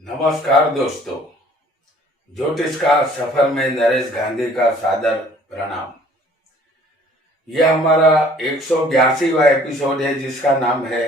नमस्कार दोस्तों, ज्योतिष का सफर में नरेश गांधी का सादर प्रणाम। यह हमारा 182वां एपिसोड है जिसका नाम है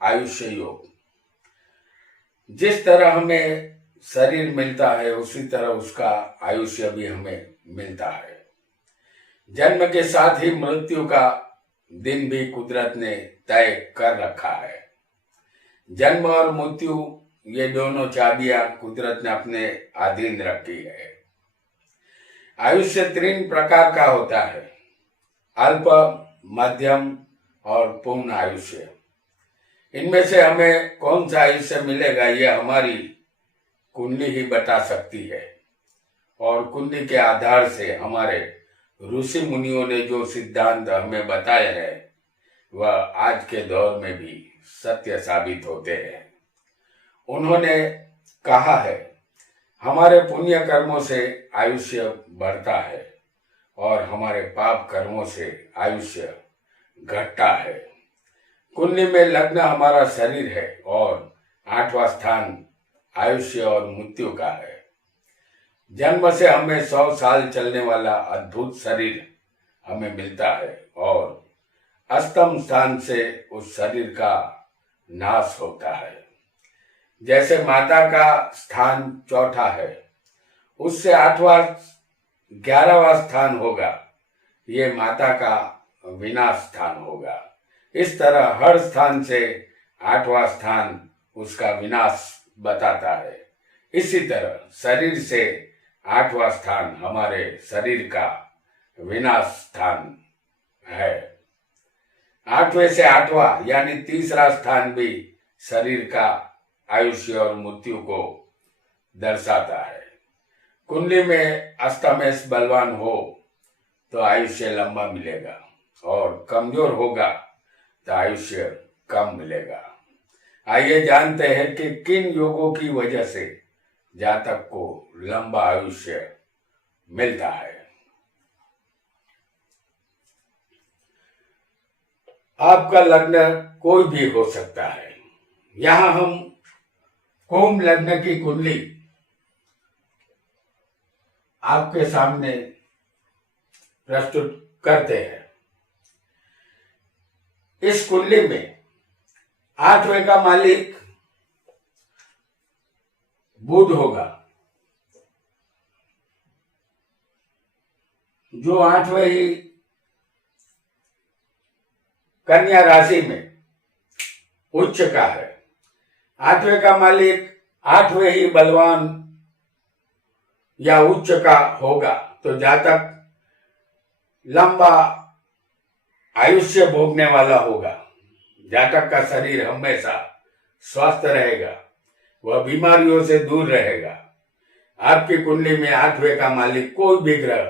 आयुष्य योग। जिस तरह हमें शरीर मिलता है उसी तरह उसका आयुष्य भी हमें मिलता है। जन्म के साथ ही मृत्यु का दिन भी कुदरत ने तय कर रखा है। जन्म और मृत्यु ये दोनों चाबियां कुदरत ने अपने अधीन रखी है। आयुष्य 3 प्रकार का होता है: अल्प, मध्यम और पूर्ण आयुष्य। इनमें से हमें कौन सा आयुष्य मिलेगा यह हमारी कुंडली ही बता सकती है, और कुंडली के आधार से हमारे ऋषि मुनियों ने जो सिद्धांत हमें बताए हैं वह आज के दौर में भी सत्य साबित होते हैं। उन्होंने कहा है, हमारे पुण्य कर्मों से आयुष्य बढ़ता है और हमारे पाप कर्मों से आयुष्य घटता है। कुंडली में लग्न हमारा शरीर है और 8वां स्थान आयुष्य और मृत्यु का है। जन्म से हमें 100 साल चलने वाला अद्भुत शरीर हमें मिलता है और अष्टम स्थान से उस शरीर का नाश होता है। जैसे माता का स्थान 4था है, उससे 8वां 11वां स्थान होगा, ये माता का विनाश स्थान होगा। इस तरह हर स्थान से 8वां स्थान उसका विनाश बताता है। इसी तरह शरीर से 8वां स्थान हमारे शरीर का विनाश स्थान है। 8वें से 8वां यानी तीसरा स्थान भी शरीर का आयुष्य और मृत्यु को दर्शाता है। कुंडली में अष्टमेश बलवान हो तो आयुष्य लंबा मिलेगा और कमजोर होगा तो आयुष्य कम मिलेगा। आइए जानते हैं कि किन योगों की वजह से जातक को लंबा आयुष्य मिलता है। आपका लग्न कोई भी हो सकता है। यहाँ हम कुंभ लग्न की कुंडली आपके सामने प्रस्तुत करते हैं। इस कुंडली में 8वें का मालिक बुध होगा, जो 8वें ही कन्या राशि में उच्च का है। 8वें का मालिक 8वें ही बलवान या उच्च का होगा तो जातक लंबा आयुष्य भोगने वाला होगा। जातक का शरीर हमेशा स्वस्थ रहेगा, वह बीमारियों से दूर रहेगा। आपकी कुंडली में 8वें का मालिक कोई भी ग्रह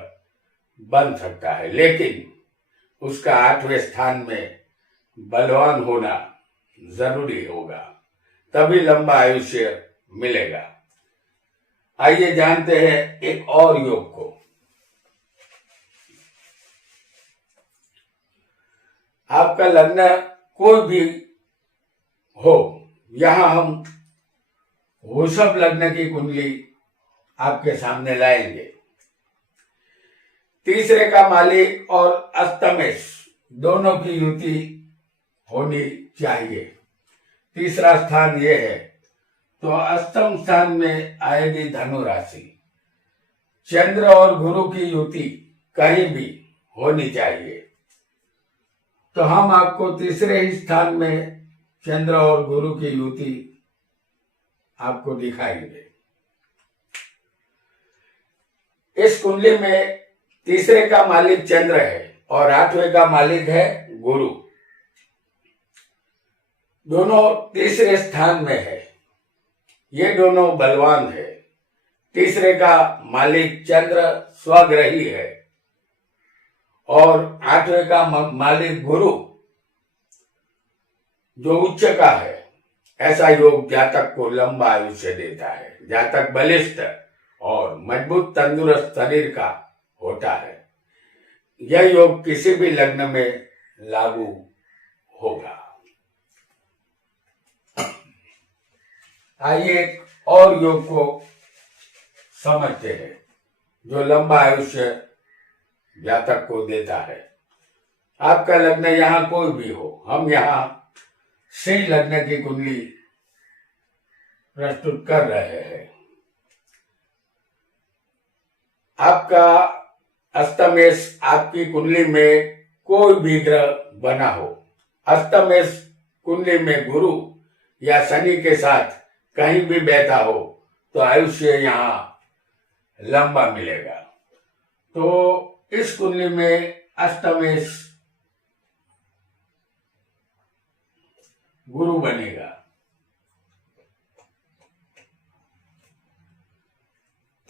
बन सकता है, लेकिन उसका 8वें स्थान में बलवान होना जरूरी होगा, तभी लंबा आयुष्य मिलेगा। आइए जानते हैं एक और योग को। आपका लग्न कोई भी हो, यहां हम वृषभ लग्न की कुंडली आपके सामने लाएंगे। तीसरे का मालिक और अष्टमेश दोनों की युति होनी चाहिए। तीसरा स्थान ये है तो अष्टम स्थान में आएगी धनु राशि। चंद्र और गुरु की युति कहीं भी होनी चाहिए। तो हम आपको तीसरे ही स्थान में चंद्र और गुरु की युति आपको दिखाएंगे। इस कुंडली में तीसरे का मालिक चंद्र है और 8वें का मालिक है गुरु। दोनों तीसरे स्थान में है, ये दोनों बलवान है। तीसरे का मालिक चंद्र स्वग्रही है और 8वें का मालिक गुरु जो उच्च का है। ऐसा योग जातक को लंबा आयुष्य देता है। जातक बलिष्ठ और मजबूत तंदुरुस्त शरीर का होता है। यह योग किसी भी लग्न में लागू होगा। आइए एक और योग को समझते हैं जो लंबा आयुष्य जातक को देता है। आपका लग्न यहाँ कोई भी हो, हम यहाँ सिंह लग्न की कुंडली प्रस्तुत कर रहे हैं। आपका अष्टमेश आपकी कुंडली में कोई भी ग्रह बना हो, अष्टमेश कुंडली में गुरु या शनि के साथ कहीं भी बैठा हो तो आयुष्य यहाँ लंबा मिलेगा। तो इस कुंडली में अष्टमेश गुरु बनेगा।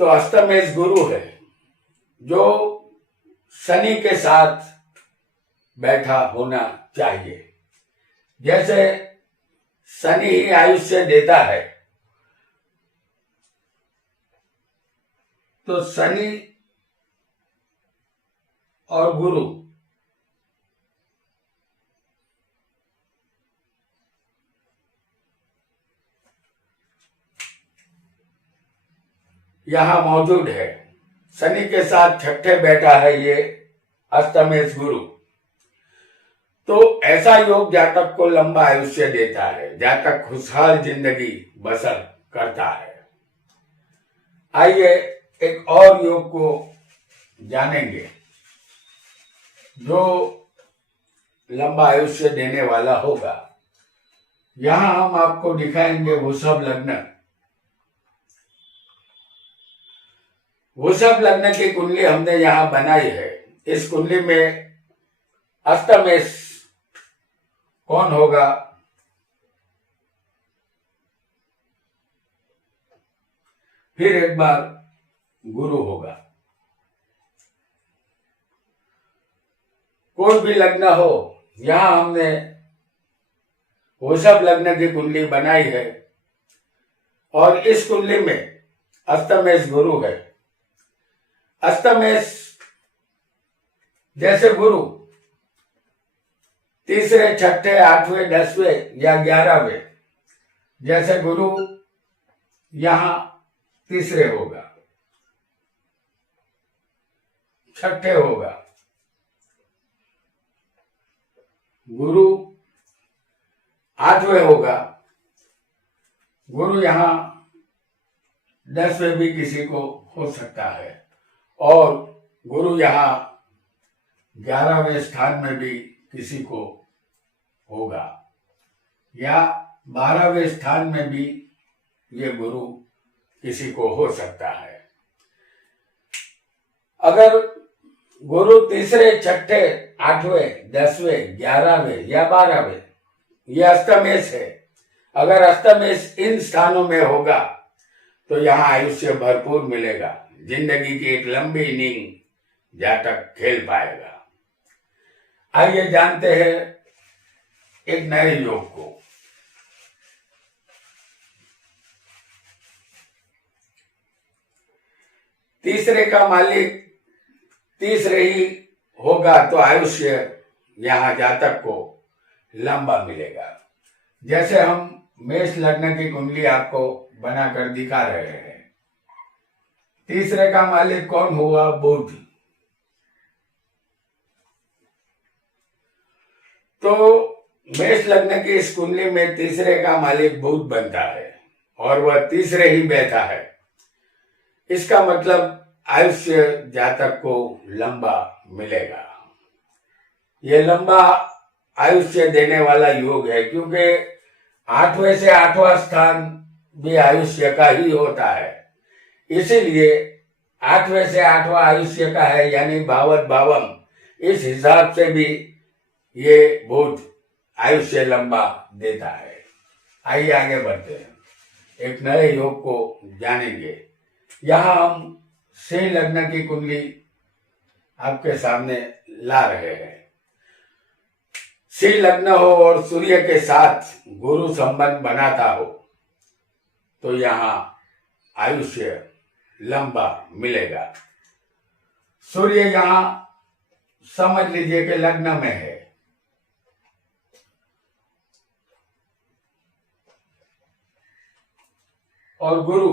तो अष्टमेश गुरु है जो शनि के साथ बैठा होना चाहिए। जैसे शनि ही आयुष्य देता है, तो शनि और गुरु यहां मौजूद है। शनि के साथ छठे बैठा है ये अष्टमेश गुरु। तो ऐसा योग जातक को लंबा आयुष्य देता है, जातक खुशहाल जिंदगी बसर करता है। आइए एक और योग को जानेंगे जो लंबा आयुष्य देने वाला होगा। यहां हम आपको दिखाएंगे वृषभ लग्न। वृषभ लग्न की कुंडली हमने यहां बनाई है। इस कुंडली में अष्टमेश कौन होगा? फिर एक बार गुरु होगा। कोई भी लग्न हो, यहां हमने वृषभ लग्न की कुंडली बनाई है और इस कुंडली में अष्टमेश गुरु है। अष्टमेश जैसे गुरु तीसरे, छठे, आठवें, 10वें या 11वें, जैसे गुरु यहां तीसरे होगा, छठे होगा, गुरु 8वें होगा, गुरु यहां 10वें भी किसी को हो सकता है और गुरु यहां 11वें स्थान में भी किसी को होगा या 12वें स्थान में भी ये गुरु किसी को हो सकता है। अगर गुरु तीसरे, छठे, 8वें, 10वें, 11वें या 12वें, ये अष्टमेश है। अगर अष्टमेश इन स्थानों में होगा तो यहाँ आयुष्य भरपूर मिलेगा, जिंदगी की एक लंबी इनिंग जातक खेल पाएगा। आइए जानते हैं एक नए योग को। तीसरे का मालिक तीसरे ही होगा तो आयुष्य यहाँ जातक को लंबा मिलेगा। जैसे हम मेष लग्न की कुंडली आपको बनाकर दिखा रहे हैं। तीसरे का मालिक कौन हुआ? बुध। तो मेष लग्न की इस कुंडली में तीसरे का मालिक बुध बनता है और वह तीसरे ही बैठा है। इसका मतलब आयुष्य जातक को लंबा मिलेगा। ये लंबा आयुष्य देने वाला योग है क्योंकि 8वें से 8वां स्थान भी आयुष्य का ही होता है। इसीलिए 8वें से 8वां आयुष्य का है, यानी भावत भावम, इस हिसाब से भी ये बुध आयुष्य लंबा देता है। आइए आगे बढ़ते हैं, एक नए योग को जानेंगे। यहाँ हम सिंह लग्न की कुंडली आपके सामने ला रहे हैं। सिंह लग्न हो और सूर्य के साथ गुरु संबंध बनाता हो तो यहाँ आयुष्य लंबा मिलेगा। सूर्य यहाँ समझ लीजिए कि लग्न में है और गुरु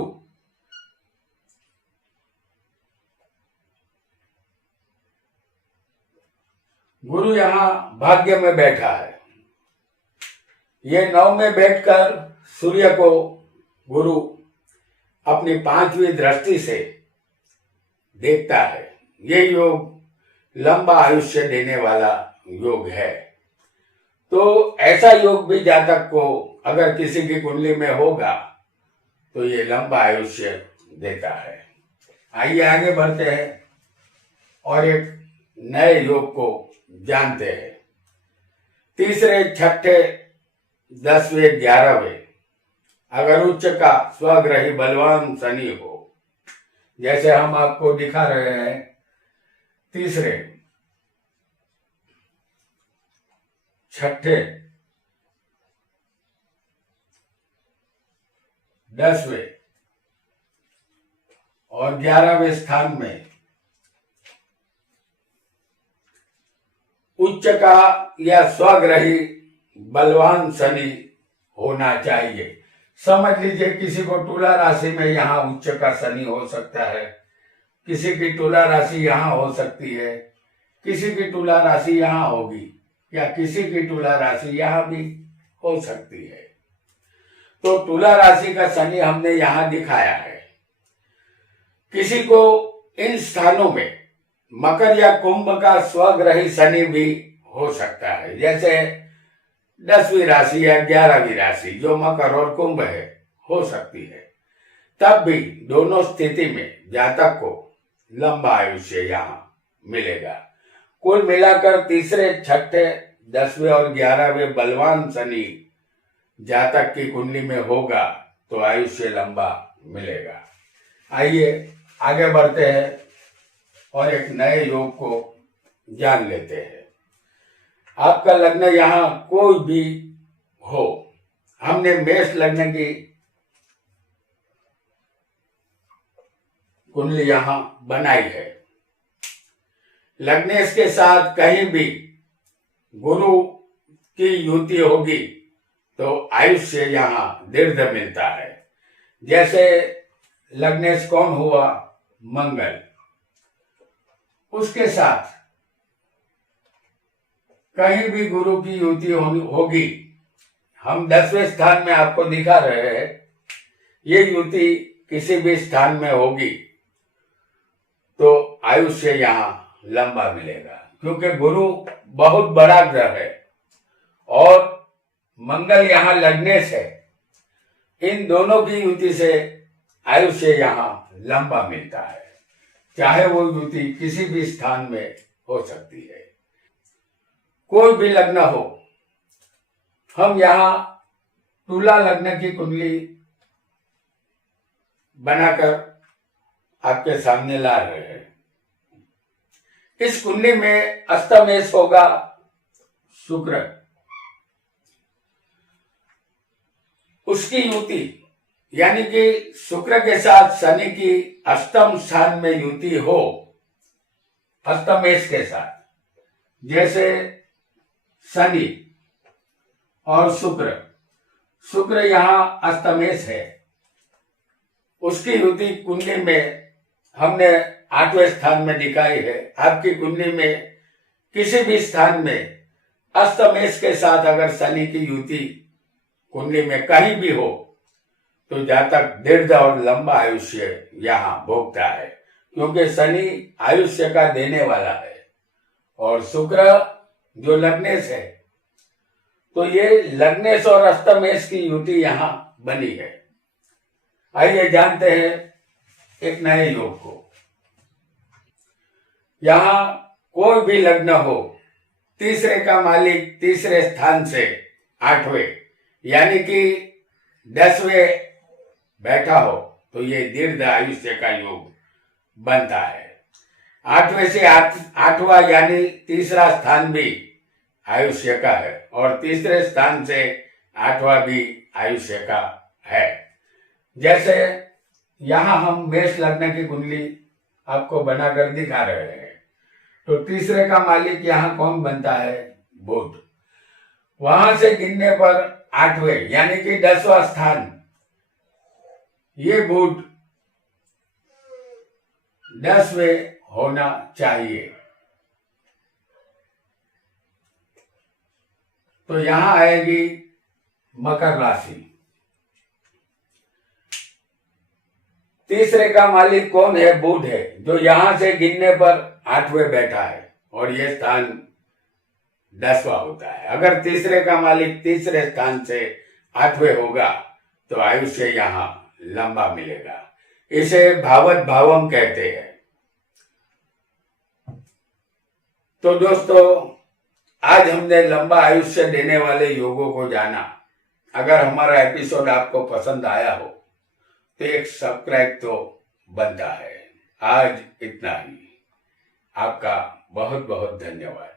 गुरु यहाँ भाग्य में बैठा है। ये 9 में बैठकर सूर्य को गुरु अपनी 5वीं दृष्टि से देखता है। ये योग लंबा आयुष्य देने वाला योग है। तो ऐसा योग भी जातक को अगर किसी की कुंडली में होगा तो ये लंबा आयुष्य देता है। आइए आगे बढ़ते हैं और एक नए योग को जानते हैं। तीसरे, छठे, 10वें, 11वें अगर उच्च का स्वग्रही बलवान शनि हो, जैसे हम आपको दिखा रहे हैं, तीसरे, छठे, 10वें और 11वें स्थान में उच्च का या स्वग्रही बलवान शनि होना चाहिए। समझ लीजिए किसी को तुला राशि में यहाँ उच्च का शनि हो सकता है, किसी की तुला राशि यहाँ हो सकती है, किसी की तुला राशि यहाँ होगी, या किसी की तुला राशि यहाँ भी हो सकती है। तो तुला राशि का शनि हमने यहाँ दिखाया है। किसी को इन स्थानों में मकर या कुंभ का स्वग्रही शनि भी हो सकता है, जैसे 10वीं राशि या 11वीं राशि जो मकर और कुंभ है हो सकती है। तब भी दोनों स्थिति में जातक को लंबा आयुष्य यहाँ मिलेगा। कुल मिलाकर तीसरे, छठे, 10वें और 11वें बलवान शनि जातक की कुंडली में होगा तो आयुष्य लंबा मिलेगा। आइए आगे बढ़ते हैं और एक नए योग को जान लेते हैं। आपका लग्न यहाँ कोई भी हो, हमने मेष लग्न की कुंडली यहाँ बनाई है। लग्नेश के साथ कहीं भी गुरु की युति होगी तो आयुष्य यहाँ दीर्घ मिलता है। जैसे लग्नेश कौन हुआ? मंगल, उसके साथ कहीं भी गुरु की युति होगी, हम 10वें स्थान में आपको दिखा रहे हैं, ये युति किसी भी स्थान में होगी तो आयुष्य यहाँ लंबा मिलेगा, क्योंकि गुरु बहुत बड़ा ग्रह है और मंगल यहाँ लग्नेश है। इन दोनों की युति से आयुष्य यहाँ लंबा मिलता है, चाहे वो युति किसी भी स्थान में हो सकती है। कोई भी लग्न हो, हम यहाँ तुला लग्न की कुंडली बनाकर आपके सामने ला रहे हैं। इस कुंडली में अष्टमेश होगा शुक्र, उसकी युति यानी कि शुक्र के साथ शनि की अष्टम स्थान में युति हो, अष्टमेश के साथ, जैसे शनि और शुक्र यहाँ अष्टमेश है, उसकी युति कुंडली में हमने 8वें स्थान में दिखाई है। आपकी कुंडली में किसी भी स्थान में अष्टमेश के साथ अगर शनि की युति कुंडली में कहीं भी हो तो जातक दीर्घ और लंबा आयुष्य यहाँ भोगता है, क्योंकि शनि आयुष्य का देने वाला है और शुक्र जो लग्नेश है, तो ये लग्नेश और अष्टमेश की युति यहाँ बनी है। आइए जानते हैं एक नए योग को। यहाँ कोई भी लग्न हो, तीसरे का मालिक तीसरे स्थान से 8वें यानी कि 10वें बैठा हो तो ये दीर्घ आयुष्य का योग बनता है। 8वें से 8वां यानी तीसरा स्थान भी आयुष्य का है और तीसरे स्थान से 8वां भी आयुष्य का है। जैसे यहाँ हम मेष लग्न की कुंडली आपको बनाकर दिखा रहे हैं, तो तीसरे का मालिक यहाँ कौन बनता है? बुध। वहां से गिनने पर 8वें यानी कि 10वां स्थान ये बुध 10वें होना चाहिए। तो यहां आएगी मकर राशि। तीसरे का मालिक कौन है? बुध है, जो यहां से गिनने पर 8वें बैठा है और ये स्थान 10वां होता है। अगर तीसरे का मालिक तीसरे स्थान से 8वें होगा तो आयुष्य यहाँ लंबा मिलेगा। इसे भावत भावम कहते हैं। तो दोस्तों, आज हमने लंबा आयुष्य देने वाले योगों को जाना। अगर हमारा एपिसोड आपको पसंद आया हो तो एक सब्सक्राइब तो बनता है। आज इतना ही। आपका बहुत बहुत धन्यवाद।